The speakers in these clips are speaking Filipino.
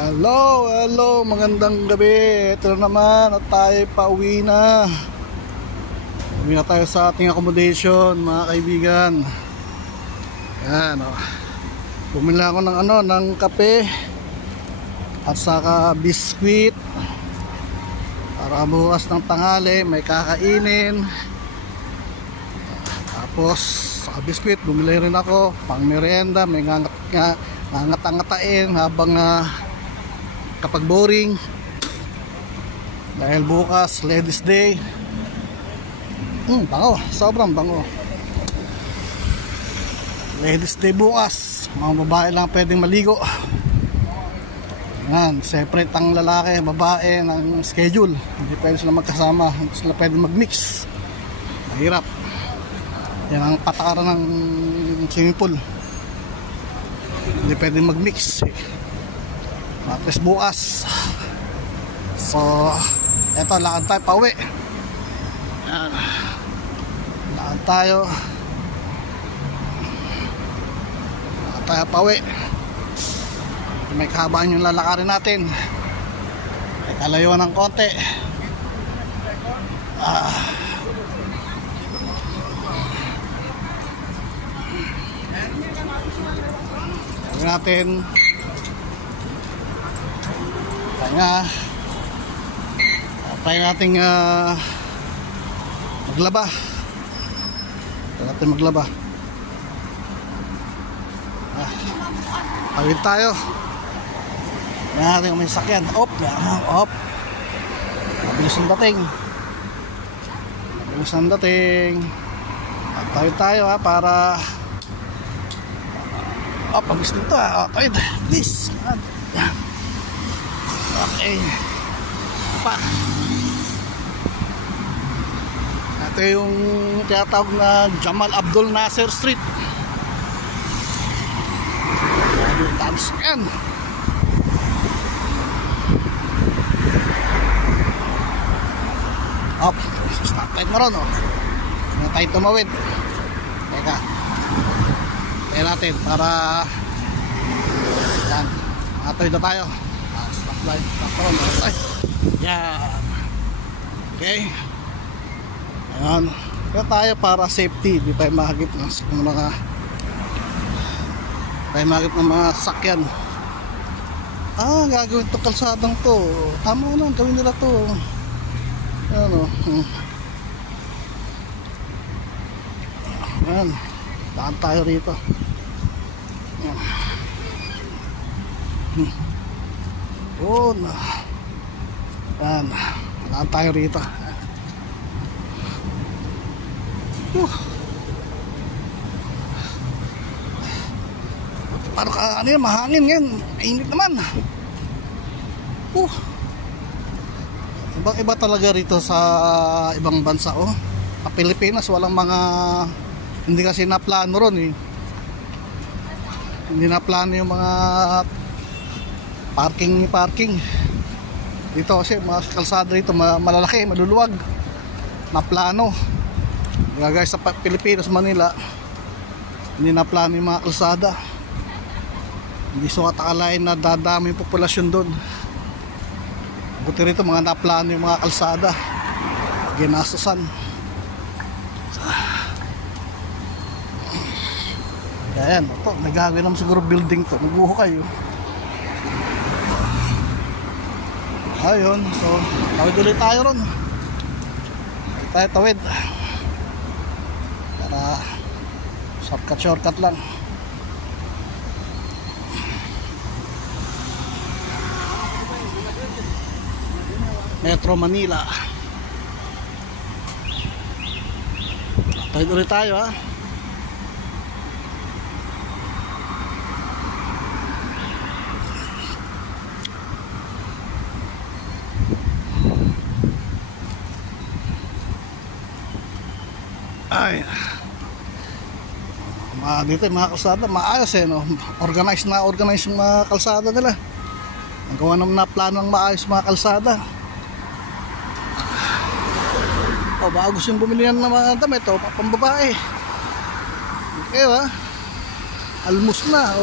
Hello, hello, magandang gabi. Ito na naman at tayo pauwi na. Uwi na tayo sa ating accommodation, mga kaibigan. Yan, oh. Bumili ako ng kape at saka biskwit para bukas ng tanghali may kakainin. Tapos sa biskwit bumili rin ako pang merienda, may ngangat-ngatain habang kapag boring, dahil bukas Ladies Day. Bango, sobrang bango. Ladies Day bukas, mga babae lang pwedeng maligo. Yan, separate ang lalaki, babae ng schedule. Hindi pwede sila magkasama, hindi sila pwede mag-mix. Mahirap. Yan ang patakaran ng swimming pool. Hindi pwede mag-mix at least bukas. So eto, lakad tayo pauwi. Yan, lakad tayo pauwi. May kahabaan yung lalakarin natin, may kalayuan ng konti. Natin tayo nating maglaba. Tawid tayo. Yan natin may sakyan. Op. Mabilis ang dating. At tawid tayo para pagis dito tawid. Please. Okay. Ito yung tinatawag na Jamal Abdul Nasser Street. Tapos yan. Stop light na ron. Hindi tayo tumawid. Teka. Kaya natin para yan. Matawid na tayo. Stop light. Yan. Okay. Ayan. Kaya tayo para safety. Di tayo mahagip ng mga sakyan. Gagawin to kalsadang to. Tama na, gawin nila to. Ayan. Ayan. Daan tayo rito. Ayan. Daan tayo rito. Paano ka, mahangin yan. Mainit naman. Ibang iba talaga rito sa ibang bansa. Sa Pilipinas walang mga, hindi kasi naplano ron Hindi naplano yung mga parking. Dito kasi mga kalsada rito malalaki, maluluwag, naplano. Guys, sa Pilipinas, Manila, hindi naplano yung mga kalsada. Hindi sukat akalain na dadami yung populasyon doon. Buti rito mga naplano yung mga kalsada, ginastusan. Ayan, ito, nagagawin naman siguro building to. Maguho kayo. Ayun, so tawid ulit tayo ron. Tawid para shortcut lang. Metro Manila. Tawid ulit tayo Ay, dito yung mga kalsada maayos organized yung mga kalsada nila. Ang gawa naman na plano ng maayos mga kalsada. Baka gusto yung bumili ng mga damit pambabae. Okay almus na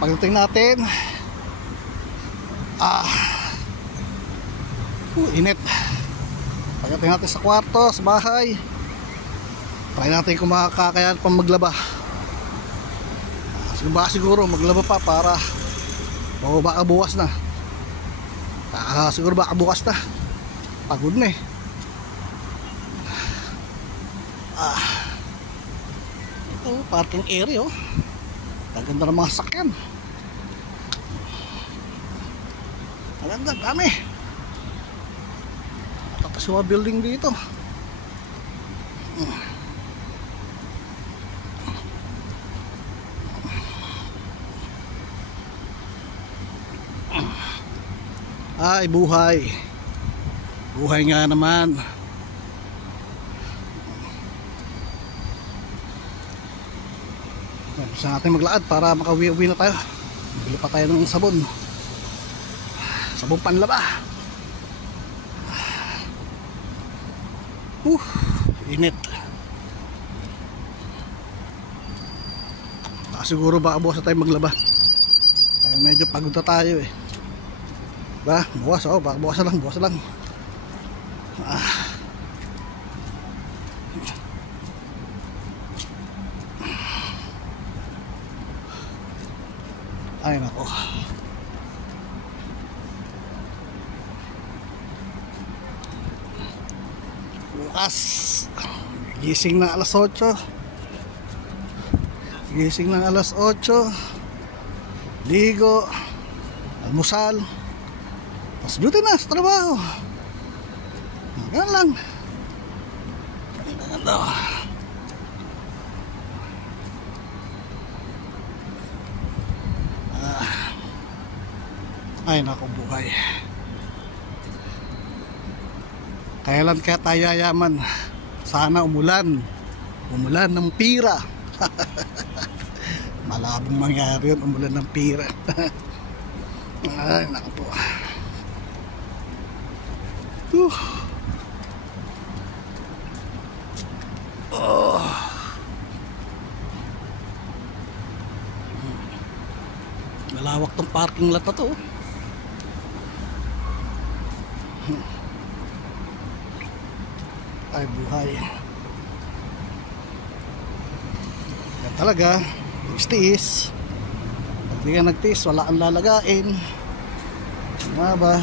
pagdating natin, init. Pagdating natin sa kwarto, sa bahay, try natin kung makakakayan pa maglaba. Siguro maglaba pa para baka bukas na. Siguro baka bukas na. Pagod na eh. Ito, parking area oh. Ganda ng mga sakyan. Maganda, dami. Tapos yung mga building dito. Ay, buhay. Buhay nga naman. Gusto natin maglakad para makauwi-uwi na tayo. Bili pa tayo ng sabon. Sabon panlaba. Init. Siguro baka bukas na tayo maglaba. Ay, medyo pagod na tayo eh. Ba, bukas oh, baka bukas na lang. Ay nako. Bukas gising ng alas 8. Gising ng alas 8. Ligo, almusal, tapos duty na sa trabaho. Ganun lang. Ay nako, buhay. Kailan kaya tayo yayaman? Sana umulan ng pira. Malabong mangyari yun, umulan ng pira. Ay nako po. Malawak tong parking lot na to. Ay buhay. Yan talaga. Nagtiis. Pag di ka nagtiis, wala kang lalagain. Nga ba?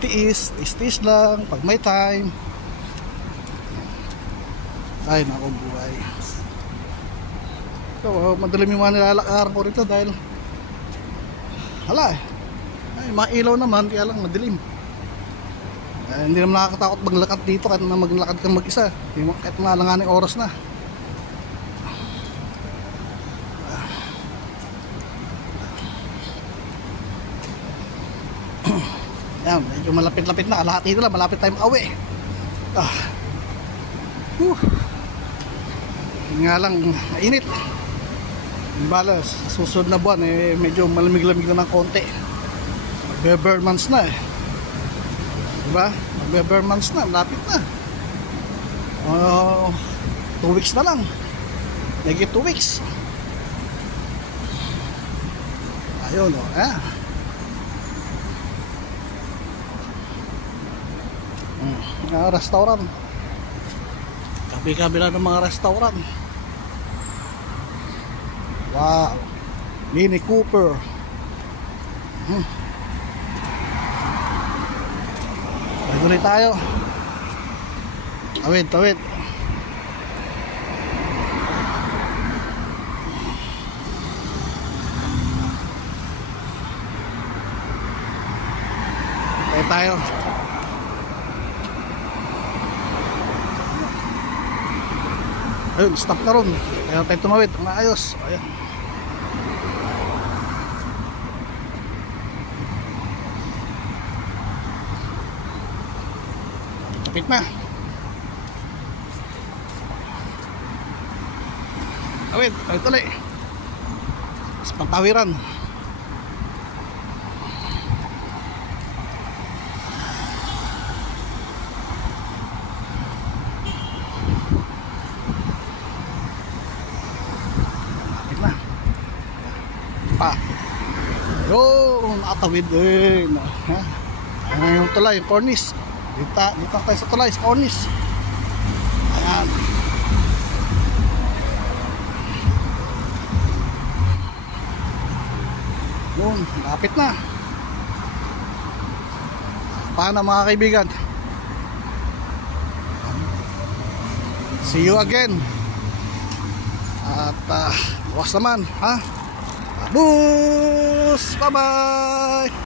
Tiis lang pag may time. Ay nako, buhay. So, madalim yung mga nilalakaran ko rito dahil hala eh. Ay, mailaw naman, kaya lang madilim. Hindi naman nakakatakot maglakad dito kahit na maglakad kang mag-isa. Kahit malanganing oras na. Yan, medyo malapit-lapit na. Kalahati na lang, malapit tayo makauwi. Yun nga lang, mainit. Balas, susunod na buwan eh, medyo malamig-lamig na ng konti. Magbe-bare months na eh. Diba? Magbe-bare months na, lapit na. 2 weeks na lang. Naging 2 weeks. Ayun o, restaurant. Kabi-kabila ng mga restaurant. Wow, Mini Cooper. Tuloy tayo. Tawid. Tayo. Ayun, stop na ron. Kaya tayo tumawid. Maayos. Ayan. Kapit na. Awit, tuloy. Sa pantawiran. nakatawid din. Ayan yung tulay, yung cornice. Dito tayo sa tulay, sa cornice. Ayan. Yun, lapit na. Paano mga kaibigan? See you again. At bukas naman, ha? Bus! Bye-bye!